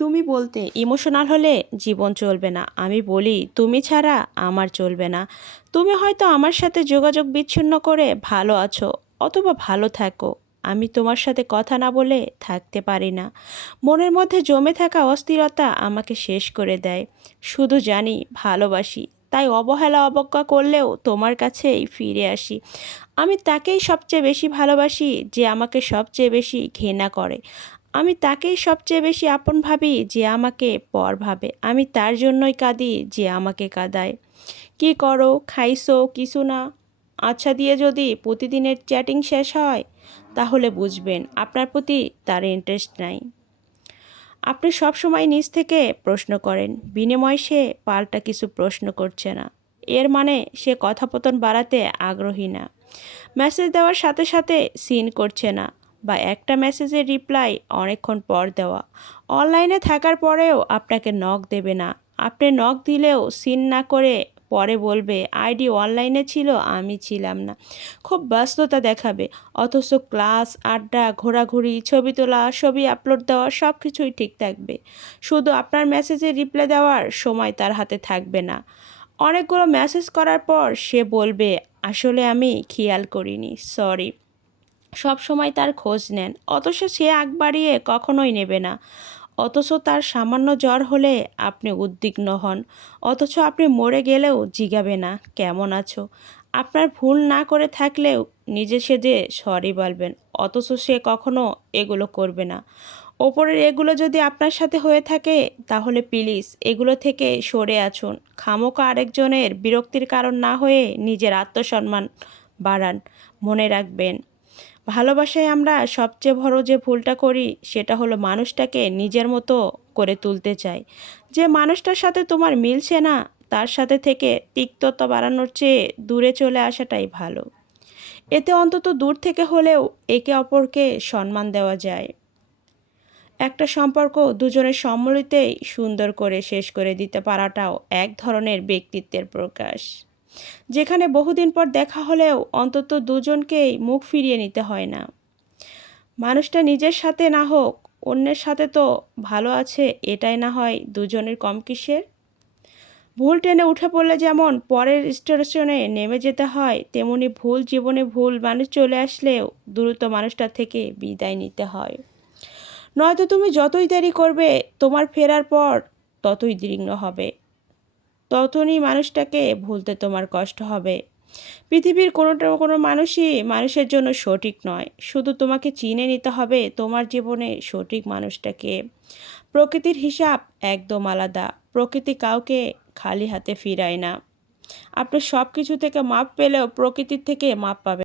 তুমি বলতে ইমোশনাল হলে জীবন চলবে না, আমি বলি তুমি ছাড়া আমার চলবে না। তুমি হয়তো আমার সাথে যোগাযোগ বিচ্ছিন্ন করে ভালো আছো, অথবা ভালো থাকো। আমি তোমার সাথে কথা না বলে থাকতে পারি না। মনের মধ্যে জমে থাকা অস্থিরতা আমাকে শেষ করে দেয়। শুধু জানি ভালোবাসি, তাই অবহেলা অবজ্ঞা করলেও তোমার কাছেই ফিরে আসি। আমি তাকেই সবচেয়ে বেশি ভালোবাসি যে আমাকে সবচেয়ে বেশি ঘৃণা করে। আমি তাকেই সবচেয়ে বেশি আপন ভাবি যে আমাকে পর ভাবে। আমি তার জন্যই কাঁদি যে আমাকে কাঁদায়। কি করো, খাইছো, কিছু না আচ্ছা দিয়ে যদি প্রতিদিনের চ্যাটিং শেষ হয়, তাহলে বুঝবেন আপনার প্রতি তার ইন্টারেস্ট নাই। আপনি সব সময় নিজ থেকে প্রশ্ন করেন, বিনিময়ে সে পাল্টা কিছু প্রশ্ন করছে না। এর মানে সে কথোপকথন বাড়াতে আগ্রহী না। মেসেজ দেওয়ার সাথে সাথে সিন করছে না, বা একটা মেসেজের রিপ্লাই অনেকক্ষণ পর দেওয়া। অনলাইনে থাকার পরেও আপনাকে নক দেবে না। আপনি নক দিলেও সিন না করে পরে বলবে আইডি অনলাইনে ছিল, আমি ছিলাম না। খুব ব্যস্ততা দেখাবে, অথচ ক্লাস, আড্ডা, ঘোরাঘুরি, ছবি তোলা, ছবি আপলোড দেওয়া সব কিছুই ঠিক থাকবে। শুধু আপনার মেসেজে রিপ্লাই দেওয়ার সময় তার হাতে থাকবে না। অনেকগুলো মেসেজ করার পর সে বলবে আসলে আমি খেয়াল করিনি, সরি। সব সময় তার খোঁজ নেন, অথচ সে আগ বাড়িয়ে কখনোই নেবে না। অথচ তার সামান্য জ্বর হলে আপনি উদ্বিগ্ন হন। অথচ আপনি মরে গেলেও জিগাবে না কেমন আছো। আপনার ভুল না করে থাকলেও নিজে সেজে সরি বলবেন, অথচ সে কখনো এগুলো করবে না। ওপরের এগুলো যদি আপনার সাথে হয়ে থাকে, তাহলে প্লিজ এগুলো থেকে সরে আসুন। খামোকা আরেকজনের বিরক্তির কারণ না হয়ে নিজের আত্মসম্মান বাড়ান। মনে রাখবেন, ভালোবাসায় আমরা সবচেয়ে বড় যে ভুলটা করি সেটা হলো মানুষটাকে নিজের মতো করে তুলতে চাই। যে মানুষটার সাথে তোমার মিলছে না, তার সাথে থেকে তিক্ততা বাড়ানোর চেয়ে দূরে চলে আসাটাই ভালো। এতে অন্তত দূর থেকে হলেও একে অপরকে সম্মান দেওয়া যায়। একটা সম্পর্ক দুজনের সম্মতিতেই সুন্দর করে শেষ করে দিতে পারাটাও এক ধরনের ব্যক্তিত্বের প্রকাশ। যেখানে বহুদিন পর দেখা হলেও অন্তত দুজনকেই মুখ ফিরিয়ে নিতে হয় না। মানুষটা নিজের সাথে না হোক, অন্যের সাথে তো ভালো আছে, এটাই না হয় দুজনের কম কিসের। ভুল ট্রেনে উঠে পড়লে যেমন পরের স্টেশনে নেমে যেতে হয়, তেমনি ভুল জীবনে ভুল মানুষ চলে আসলেও দ্রুত মানুষটা থেকে বিদায় নিতে হয়। নয়তো তুমি যতই দেরি করবে, তোমার ফেরার পর ততই দীর্ঘ হবে, ততই মানুষটাকে ভুলতে তোমার কষ্ট হবে। পৃথিবীর কোনো মানুষই মানুষের জন্য সঠিক নয়। শুধু তোমাকে চিনে নিতে হবে তোমার জীবনে সঠিক মানুষটাকে। প্রকৃতির হিসাব একদম আলাদা। প্রকৃতি কাউকে খালি হাতে ফিরায় না। আপনি সব কিছু থেকে মাপ পেলেও প্রকৃতির থেকে মাপ পাবেন।